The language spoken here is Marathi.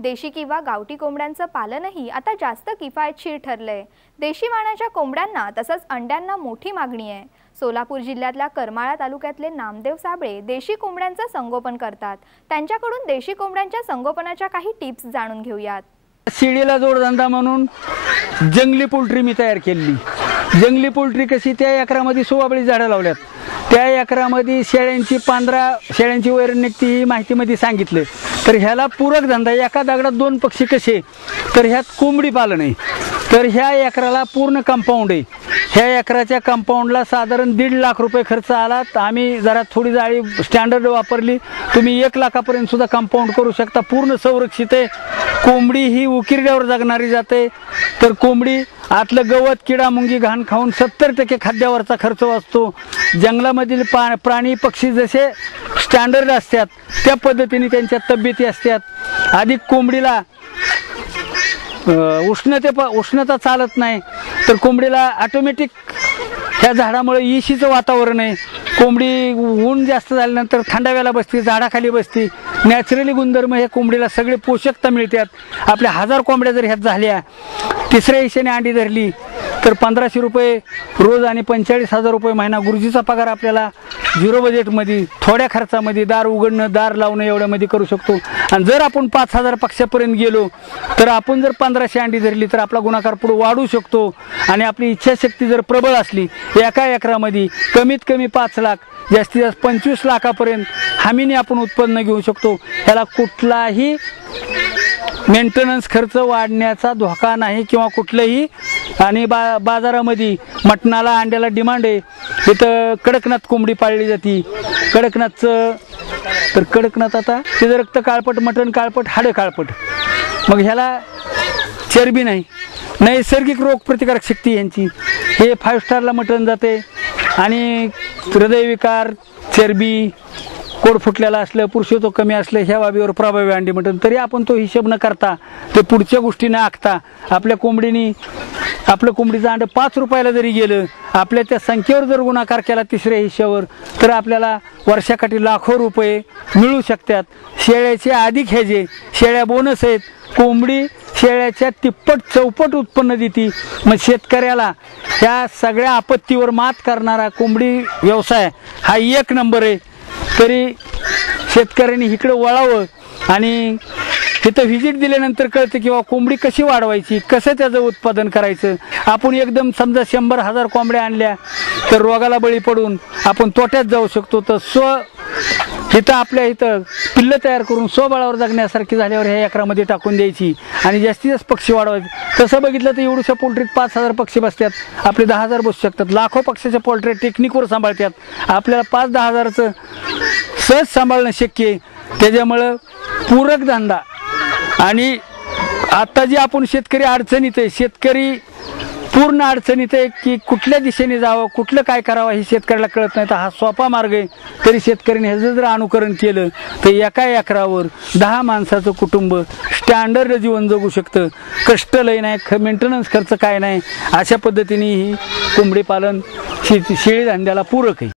देशी किंवा गावठी कोंबड्यांचं पालनही आता जास्त किफायतशीर ठरलंय। देशी वाणाच्या कोंबड्यांना तसंच अंड्यांना मोठी मागणी आहे। सोलापूर जिल्ह्यातल्या करमाळा तालुक्यातले नामदेव साबळे देशी कोंबड्यांचं संगोपन करतात। त्यांच्याकडून देशी कोंबड्यांच्या संगोपनाच्या काही टिप्स जाणून घेऊयात। शेळीला जोडधंदा म्हणून जंगली पोल्ट्री मी तयार केली। जंगली पोल्ट्री कशी, त्या एकरामध्ये सोवाबळी झाडं लावल्यात, त्या एकरामध्ये शेळ्यांची 15 शेळ्यांची वैरण निघती ही माहितीमध्ये सांगितलं। तर ह्याला पूरक धंदा, एका दगडात 2 पक्षी कसे, तर ह्यात कोंबडी पालन आहे। तर ह्या एकराला पूर्ण कंपाऊंड आहे। ह्या एकराच्या कंपाऊंडला साधारण 1.5 लाख रुपये खर्च आला। आम्ही जरा थोडी जाळी स्टँडर्ड वापरली। तुम्ही 1 लाखापर्यंत सुद्धा कंपाऊंड करू शकता। पूर्ण संरक्षित आहे। कोंबडी ही उकिरड्यावर जगणारी जाते। तर कोंबडी आतलं गवत, किडा, मुंगी, घाण खाऊन 70% खाद्यावरचा खर्च वाचतो। जंगलामधील प्राणी पक्षी जसे स्टँडर्ड असतात त्या पद्धतीने त्यांच्या तब्येती असतात। अधिक कोंबडीला उष्णता चालत नाही। तर कोंबडीला ऑटोमॅटिक ह्या झाडामुळे इशीचं वातावरण आहे। कोंबडी ऊन जास्त झाल्यानंतर थंडाव्याला बसते, झाडाखाली बसते। नॅचरली गुणधर्म हे कोंबडीला सगळे पोषकता मिळतात। आपल्या 1000 कोंबड्या जर ह्यात झाल्या, तिसऱ्या हिशेने अंडी धरली तर 1500 रुपये रोज आणि 45,000 रुपये महिना गुरुजीचा पगार आपल्याला 0 बजेटमध्ये थोड्या खर्चामध्ये दार उघडणं, दार लावणं एवढ्यामध्ये करू शकतो। आणि जर आपण 5000 पक्षापर्यंत गेलो तर आपण जर 1500 अंडी धरली तर आपला गुणाकार पुढे वाढू शकतो। आणि आपली इच्छाशक्ती जर प्रबळ असली, एका एकरामध्ये कमीत कमी 5 लाख, जास्तीत जास्त 25 लाखापर्यंत हमीने आपण उत्पन्न घेऊ शकतो। ह्याला कुठलाही मेंटेनन्स खर्च वाढण्याचा धोका नाही किंवा कुठलंही। आणि बाजारामध्ये मटणाला, अंड्याला डिमांड आहे। इथं कडकनाथ कोंबडी पाळली जाते। कडकनाथचं तर कडकनाथ आता तिचं रक्त काळपट, मटण काळपट, हाडं काळपट। मग ह्याला चरबी नाही, नैसर्गिक रोगप्रतिकारक शक्ती यांची। हे 5 स्टारला मटण जाते। आणि हृदयविकार, चरबी, कोड फुटलेला असलं, पुरुषत्व कमी असलं, ह्या बाबीवर प्रभावी अंडी मटण। तरी आपण तो हिशोब न करता, ते पुढच्या गोष्टी न आखता, आपल्या कोंबडीचं अंड 5 रुपयाला जरी गेलं, आपल्या त्या संख्येवर जर गुणाकार केला तिसऱ्या हिश्श्यावर, तर आपल्याला वर्षाकाठी लाखो रुपये मिळू शकतात। शेळ्याचे अधिक ह्याचे शेळ्या बोनस आहेत। कोंबडी शेळ्याच्या तिप्पट चौपट उत्पन्न देते। मग शेतकऱ्याला ह्या सगळ्या आपत्तीवर मात करणारा कोंबडी व्यवसाय हा 1 नंबर आहे। तरी शेतकऱ्यांनी इकडे वळावं आणि इथं व्हिजिट दिल्यानंतर कळतं किंवा कोंबडी कशी वाढवायची, कसं त्याचं उत्पादन करायचं। आपण एकदम समजा 100,000 कोंबड्या आणल्या तर रोगाला बळी पडून आपण तोट्यात जाऊ शकतो। तर इथं आपल्या इथं पिल्लं तयार करून स्वबळावर जगण्यासारखी झाल्यावर ह्या एकरामध्ये टाकून द्यायची आणि जास्तीत जास्त पक्षी वाढवायचे। तसं बघितलं तर एवढ्या पोल्ट्रीत 5000 पक्षी बसतात, आपले 10,000 बसू शकतात। लाखो पक्षाच्या पोल्ट्री टेक्निकवर सांभाळतात। आपल्याला 5-10 हजाराचं सहज सांभाळणं शक्य आहे। त्याच्यामुळं पूरक धंदा। आणि आता जे आपण शेतकरी अडचणीत आहे, शेतकरी पूर्ण अडचणीत आहे की कुठल्या दिशेने जावं, कुठलं काय करावं हे शेतकऱ्याला कळत नाही। तर हा सोपा मार्ग आहे। तरी शेतकऱ्याने ह्याचं जर अनुकरण केलं तर एका एकरावर 10 माणसाचं कुटुंब स्टँडर्ड जीवन जगू शकतं। कष्ट लय नाही, मेंटेनन्स खर्च काय नाही। अशा पद्धतीने ही कोंबडी पालन शेळी धंद्याला पूरक आहे।